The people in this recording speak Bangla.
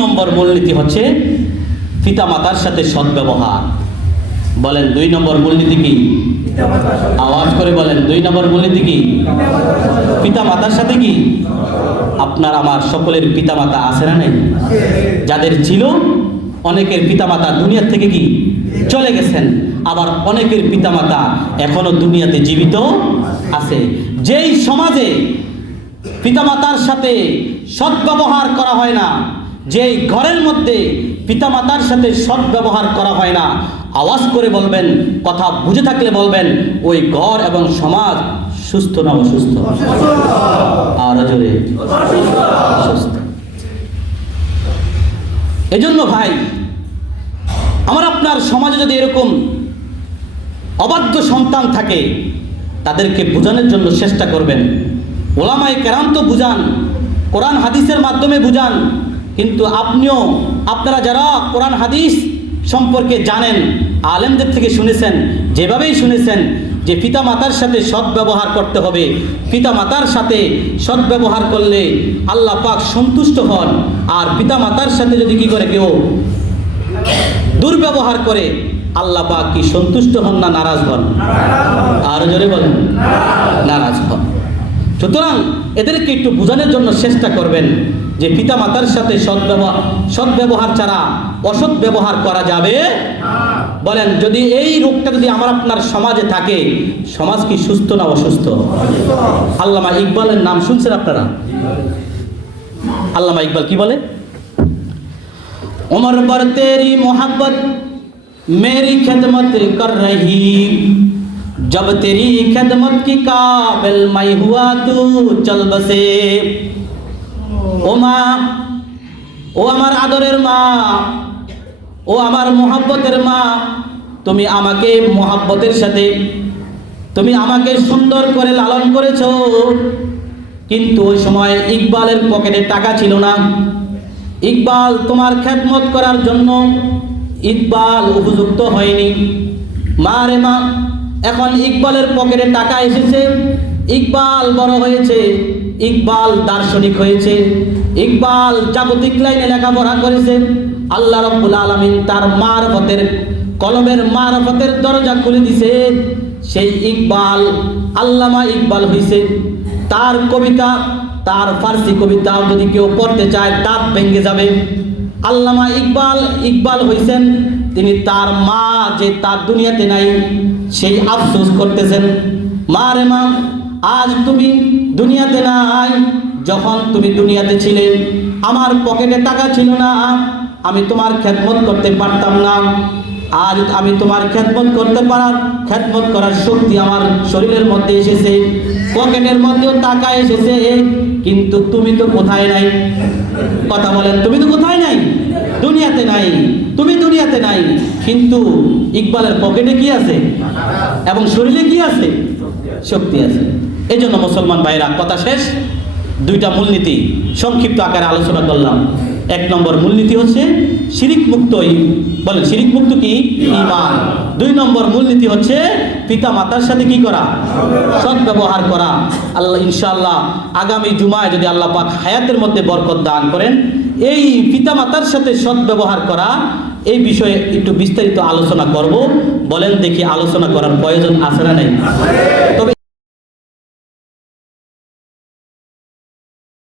নম্বর মূলনীতি হচ্ছে পিতামাতার সাথে সদ্ব্যবহার। বলেন 2 নম্বর মূলনীতি কি? আওয়াজ করে বলেন 2 নম্বর মূলনীতি কি? পিতামাতার সাথে কি? আপনার আমার সকলের পিতামাতা আছে না নেই? যাদের ছিল, অনেকের পিতামাতা দুনিয়া থেকে কি চলে গেছেন, আবার অনেকের পিতামাতা এখনো দুনিয়াতে জীবিত আছে। যেই সমাজে পিতামাতার সাথে সদ্ব্যবহার করা হয় না, যেই ঘরের মধ্যে পিতামাতার সাথে সদ্ব্যবহার করা হয় না, আওয়াজ করে বলবেন, কথা বুঝে থাকলে বলবেন, ওই ঘর এবং সমাজ সুস্থ না অসুস্থ? আর জোরে অসুস্থ। এজন্য ভাই আমার আপনার সমাজে যদি এরকম অবাধ্য সন্তান থাকে, তাদেরকে বোঝানোর জন্য চেষ্টা করবেন। ওলামায়ে কেরাম তো বুঝান, কোরআন হাদিসের মাধ্যমে বুঝান, কিন্তু আপনিও, আপনারা যারা কোরআন হাদিস সম্পর্কে জানেন, আলেমদের থেকে শুনেছেন, যেভাবেই শুনেছেন যে পিতামাতার সাথে সদ্ব্যবহার করতে হবে, পিতামাতার সাথে সদ্ব্যবহার করলে আল্লাহ পাক সন্তুষ্ট হন। আর পিতামাতার সাথে যদি কি করে কেউ দুর্ব্যবহার করে, আল্লাহ পাক কি সন্তুষ্ট হন না নারাজ হন? আর জোরে বলেন, নারাজ হন। সুতরাং এদেরকে একটু বোঝানোর জন্য চেষ্টা করবেন যে পিতামাতার সাথে সদ্ব্যবহার ছাড়া অসৎ ব্যবহার করা যাবে। বলেন, যদি এই রোগটা যদি আমার আপনার সমাজে থাকে, সমাজ কি সুস্থ না অসুস্থ? আল্লামা ইকবালের নাম শুনছেন আপনারা? আল্লামা ইকবাল কি বলে? उमर पर तेरी मोहब्बत मेरी खिदमत कर रही, जब तेरी खिदमत की काबिल मैं हुआ तू चल बसे। ও মা, ও আমার আদরের মা, ও আমার মোহাব্বতের মা, তুমি আমাকে মোহাব্বতের সাথে, তুমি আমাকে সুন্দর করে লালন করেছো, কিন্তু ওই সময় ইকবালের পকেটে টাকা ছিল না। ইকবাল তোমার খেদমত করার জন্য ইকবাল উপযুক্ত হয়নি। মা রে মা, এখন ইকবালের পকেটে টাকা এসেছে, ইকবাল বড় হয়েছে, ইকবাল দার্শনিক হয়েছে, ইকবাল জাগতিক লাইনে লেখাপড়া করেছে। আল্লাহ রাব্বুল আলামিন তার মারফতের কলমের মারফতের দরজা খুলে দিছে। সেই ইকবাল আল্লামা ইকবাল হয়েছে। তার কবিতা, তার ফার্সি কবিতাও যদি কেউ পড়তে চায় দাঁত ভেঙে যাবে। আল্লামা ইকবাল হয়েছেন, তিনি তার মা যে তার দুনিয়াতে নাই সেই আফসোস করতেছেন। মা রে মা, আজ তুমি দুনিয়াতে নাই, যখন তুমি দুনিয়াতে ছিলে আমার পকেটে টাকা ছিল না, আমি তোমার খেদমত করতে পারতাম না। আজ আমি তোমার খেদমত করার শক্তি আমার শরীরের মধ্যে এসেছে, পকেটের মধ্যেও টাকা এসেছে, কিন্তু তুমি তো কোথায় নাই? কথা বলেন, তুমি তো কোথায় নাই? দুনিয়াতে নাই, তুমি দুনিয়াতে নাই, কিন্তু ইকবালের পকেটে কি আছে এবং শরীরে কি আছে? শক্তি আছে। এই জন্য মুসলমান ভাইরা, কথা শেষ, 2টা মূলনীতি সংক্ষিপ্ত আকারে আলোচনা করলাম। 1 নম্বর মূলনীতি হচ্ছে শিরিক মুক্ত। বলেন, শিরিক মুক্ত কি? ঈমান। 2 নম্বর মূলনীতি হচ্ছে পিতা মাতার সাথে কি করা? সদ্ব্যবহার করা। আল্লাহ ইনশাআল্লাহ আগামী জুমায় যদি আল্লাহ পাক হায়াতের মধ্যে বরকত দান করেন, এই পিতা মাতার সাথে সদ্ব্যবহার করা, এই বিষয়ে একটু বিস্তারিত আলোচনা করব। বলেন দেখি, আলোচনা করার প্রয়োজন আছে না নেই? তবে